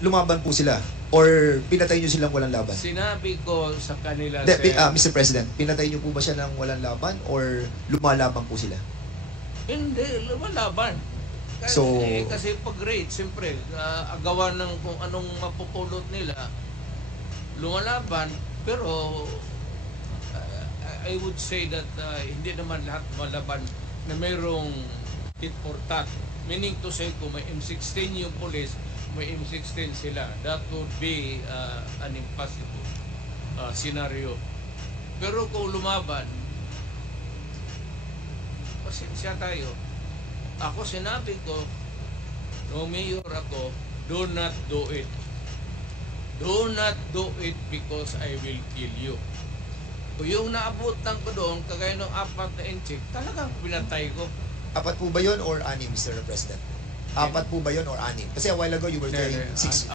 lumaban po sila or pinatay nyo silang walang laban? Sinabi ko sa kanila, pi- sir, ah, Mr. President, pinatay nyo po ba siya ng walang laban or lumalaban po sila? hindi, lumalaban. Kasi, So- kasi pag raid, siyempre, ah, agawan ng kung anong mapupulot nila, lumalaban, pero ah, I would say that ah, hindi naman lahat malaban na mayroong tit for tat. Meaning to say, kung may M16 yung police, may M16 sila. That would be ah, an impossible ah, scenario. Pero kung lumaban, pasensya tayo. Ako sinabi ko, no mayor ako, do not do it. Do not do it because I will kill you. Kung yung naabutan ko doon, kagaya ng apat na inchik, talagang pinatay ko. Apat po ba yon or anim, Mr. President? Apat po ba yon or anim? Kasi a while ago you were saying hindi. six.